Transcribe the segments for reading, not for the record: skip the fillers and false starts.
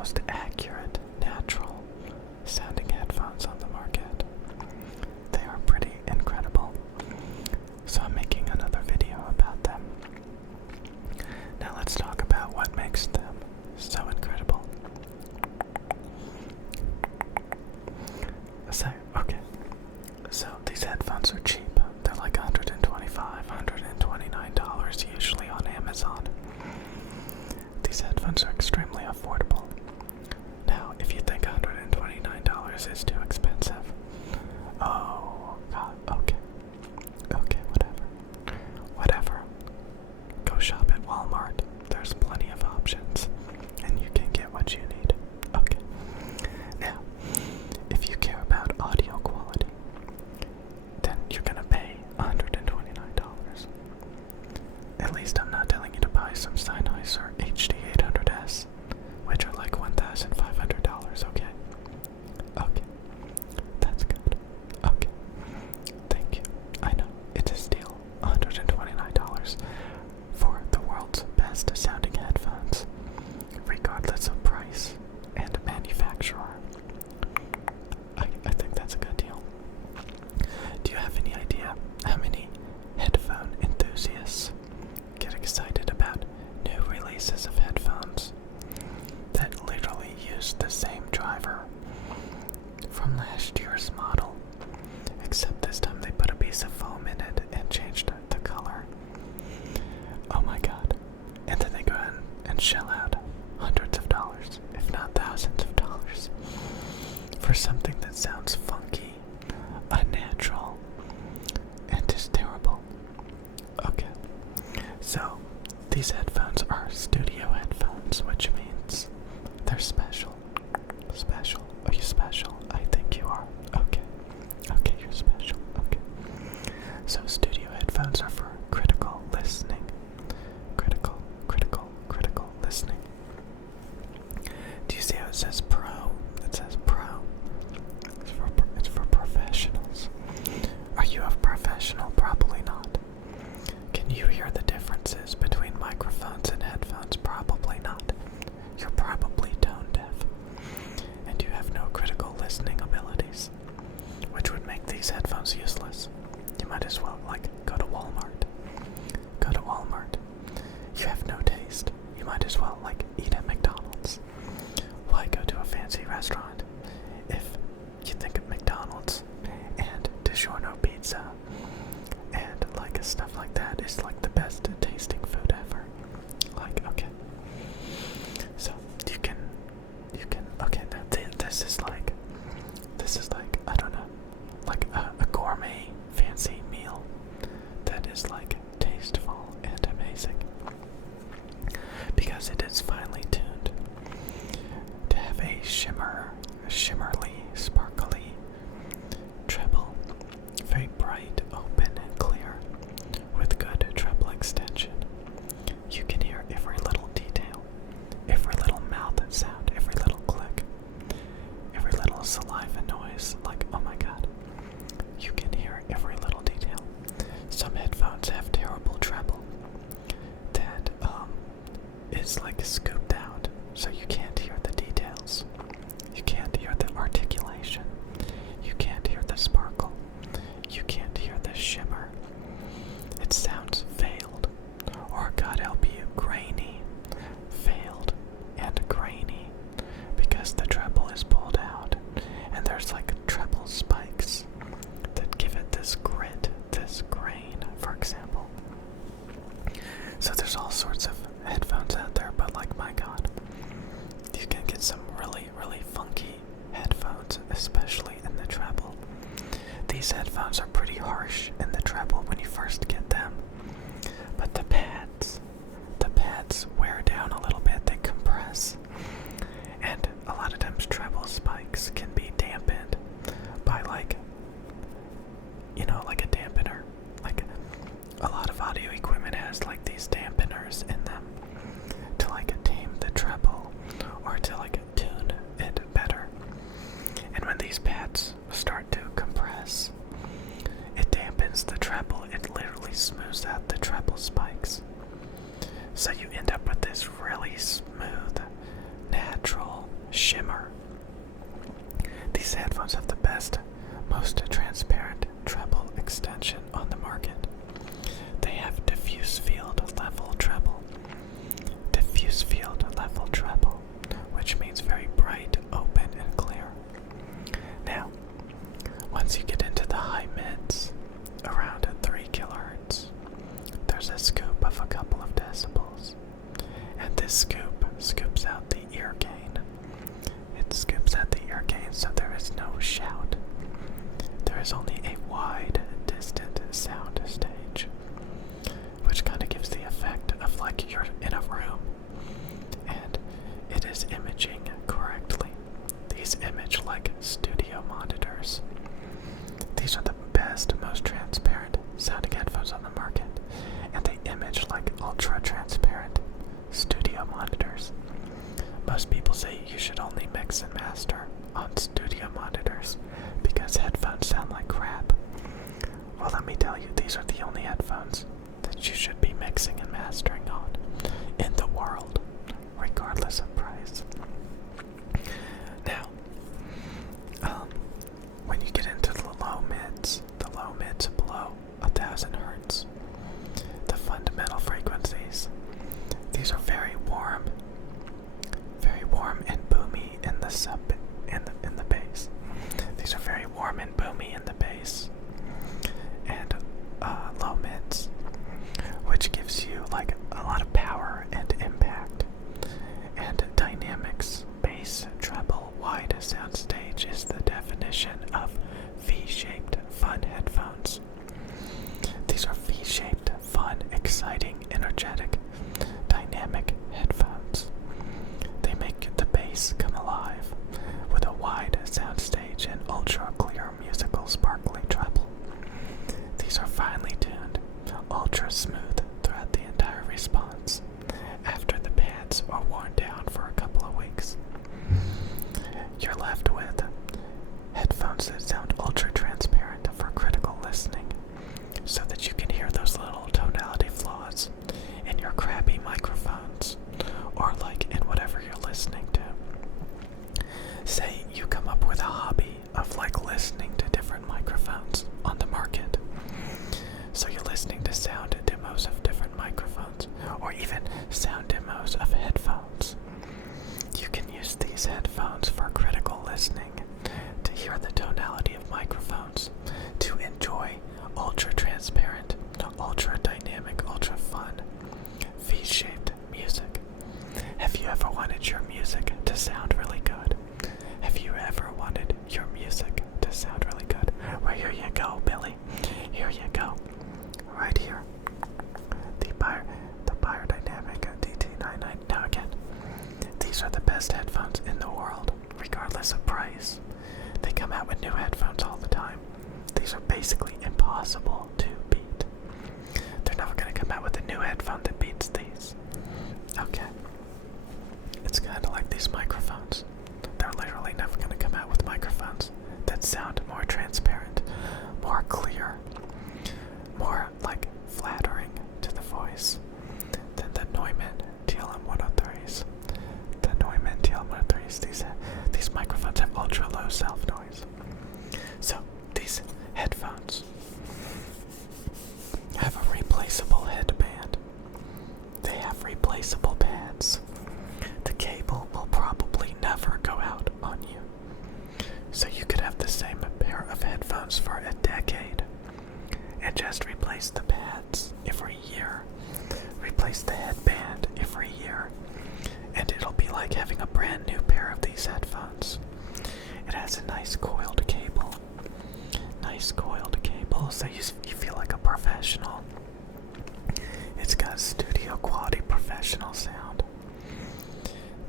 most accurate, natural sounding headphones on the market. They are pretty incredible. So I'm making another video about them. Now let's talk about what makes them so incredible. So these headphones are cheap. They're like $125, $129 usually on Amazon. These headphones are extremely affordable. Now, if you think $129 is too expensive, oh god, okay, whatever. Go shop at Walmart. There's plenty of options, and you can get what you need. Okay. Now, if you care about audio quality, then you're gonna pay $129. At least I'm not telling you to buy some Sennheiser HD800S, which are like $1,500, okay? Okay. That's good. Okay. Thank you. I know, it's a steal. $129 for the world's best sounding headphones, regardless of price and manufacturer. I think that's a good deal. Do you have any idea how many headphone enthusiasts get excited about new releases of headphones that literally use the same driver from last year's model, except this time they put a piece of foam in it and changed the color? Oh my god. And then they go in and shell out hundreds of dollars, if not thousands of dollars, for something that sounds funky, unnatural, and just terrible. Okay, so these headphones are studio headphones, which means they're special. Special. Are you special? I think you are. Okay. Okay, you're special. Okay. So studio headphones are for critical listening. Critical listening. Do you see how it says pro? It says pro. It's for professionals. Are you a professional? Probably not. Can you hear the differences between microphones and headphones? Probably not. You're probably tone deaf. And you have no critical listening abilities, which would make these headphones useless. You might as well, go to Walmart. Go to Walmart. You have no taste. You might as well, eat at McDonald's. Why go to a fancy restaurant if you think of McDonald's and DiGiorno pizza and, stuff like that is, the best tasting food ever? Okay. So, you can, okay, now this is I don't know, a gourmet fancy meal that is, tasteful and amazing. Because it is finely tuned to have a shimmerly, sparkly treble, very bright, open, and clear, with good treble extension. You can hear every little detail, every little mouth sound, every little click, every little saliva noise. Oh my god, you can hear every little detail. Some headphones have terrible treble that is scooped out, so you can't hear the details. You can't hear the articulation. You can't hear the sparkle. You can't hear the shimmer. It sounds veiled, or God help you, grainy. Veiled and grainy, because the treble is pulled out, and there's treble spikes that give it this grit, this grain, for example. So there's all sorts of headphones out there, but my god, you can get some really, really funky headphones, especially in the treble. These headphones are pretty harsh in the treble when you first get them, but the pads wear down a little bit, they compress, and a lot of times treble spikes can be dampened by a dampener. A lot of audio equipment has these dampeners in them to tame the treble or to tune it better. And when these pads start to compress, it dampens the treble. It literally smooths out the treble spikes. So you end up with this really smooth, natural, level treble, which means very bright, open, and clear. Now, once you get into the high mids, around 3 kilohertz, there's a scoop of a couple of decibels. And this scoop scoops out the ear gain. It scoops out the ear gain so there is no shout. There is only a wide, distant sound stage, which kind of gives the effect of like you're in a room and it is imaging correctly. These image like studio monitors. These are the best, most transparent sounding headphones on the market, and they image like ultra transparent studio monitors. Most people say you should only mix and master on studio monitors because headphones sound like crap. Well, let me tell you, these are the only headphones that you should be mixing and mastering on in the world, regardless of price. Now, when you get into the low mids below 1,000 hertz, the fundamental frequencies, these are very warm and boomy in the bass. These are very warm and boomy in the bass, and low mids, which gives you like a lot of power and impact and dynamics. Bass, treble, wide soundstage is the definition of V-shaped fun headphones. These are V-shaped, fun, exciting, energetic, dynamic headphones. They make the bass come alive with a wide soundstage and ultra clear musical sparkly treble. These are finely tuned, ultra smooth throughout the entire response after the pads are worn down for a couple of weeks. You're left with headphones that sound ultra transparent for critical listening, so that you can hear those little tonality flaws in your crappy microphones, or like in whatever you're listening to. Say you come up with a hobby of like listening to different microphones on the market. So you're listening to sound demos of different microphones, or even sound demos of headphones. You can use these headphones for critical listening, to hear the tonality of microphones, to enjoy ultra transparent, ultra dynamic, ultra fun, V-shaped music. Have you ever wanted your music to sound really good? Have you ever wanted your music to sound really good? Well, here you go, Billy. Here you go. Right here. The Biodynamic DT99. Now again, these are the best headphones in the world, regardless of price. They come out with new headphones all the time. These are basically impossible to beat. They're never going to come out with a new headphone that beats these. Okay. It's kind of like these microphones. They're literally never going to come out with microphones that sound more transparent, more clear, more like flattering to the voice than the Neumann TLM103s. The Neumann TLM103s, these microphones have ultra low self-noise. So, these headphones have a replaceable headband. They have replaceable pads. The cable will probably never go out on you. So you could have the same pair of headphones for a decade and just replace the pads every year. Replace the headband every year. And it'll be like having a brand new pair of these headphones. It has a nice coiled cable. So you feel like a professional. It's got studio quality professional sound.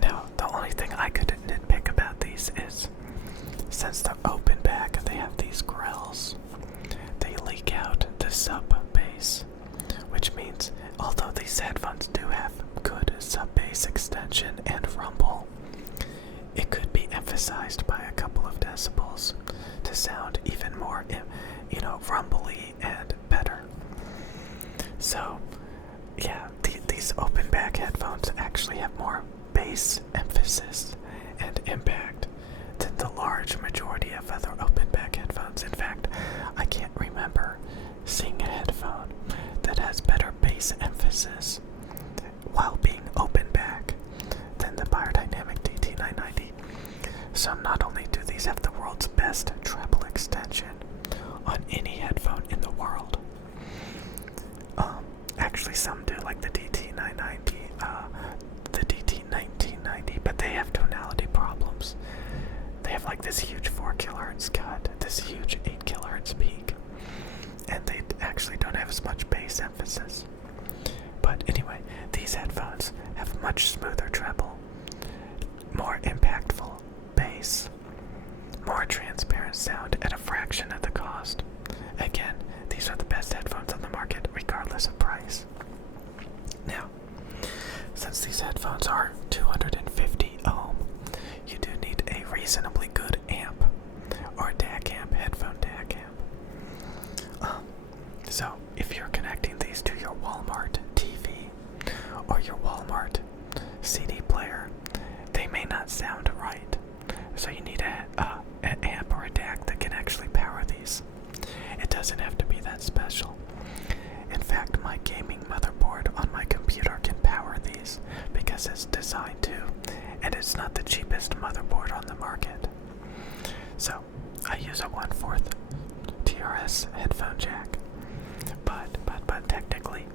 Now, the only thing I could nitpick about these is, since they're open back, they have these grills. They leak out the sub bass, which means although these headphones do have good sub bass extension and rumble, it could be emphasized by a couple of decibels to sound even more, rumbly and better. So, yeah, these open back headphones actually have more bass emphasis and impact than the large majority of other open back headphones. In fact, I can't remember seeing a headphone that has better bass emphasis while being open back than have like this huge 4 kilohertz cut, this huge 8 kilohertz peak, and they actually don't have as much bass emphasis. But anyway, these headphones have much smoother treble, more impactful bass, more transparent sound at a fraction of the cost. Again, these are the best headphones on the market, regardless of price. Now, since these headphones are 250 ohm, you do need a reasonably good amp, or DAC amp, headphone DAC amp. So, if you're connecting these to your Walmart TV, or your Walmart CD player, they may not sound right. So you need an amp or a DAC that can actually power these. It doesn't have to be that special. In fact, my gaming motherboard on my computer can power these because it's designed to, and it's not the cheapest motherboard on the market. So, I use a 1/4 TRS headphone jack, but technically,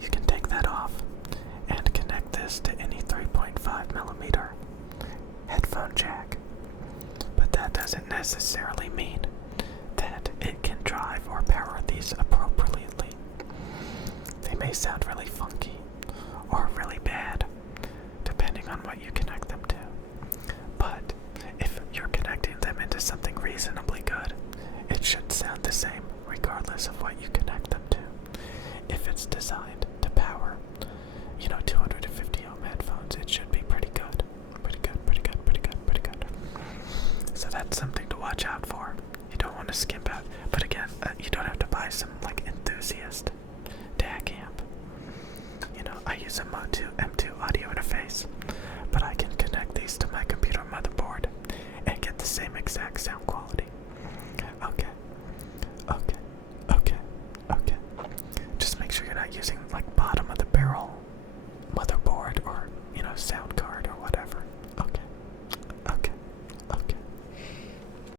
you can take that off and connect this to any 3.5mm headphone jack. But that doesn't necessarily mean that it can drive or power these appropriately. They may sound really funky or really bad, depending on what you connect them to. But if you're connecting them into something reasonably good, it should sound the same regardless of what you connect them to. If it's designed to power, 250 ohm headphones, it should be pretty good. Pretty good. So that's something to watch out for. You don't want to skimp out. But again, you don't have to buy some like enthusiast DAC amp. I use a M2 audio interface, but I can connect these to my computer motherboard and get the same exact sound quality.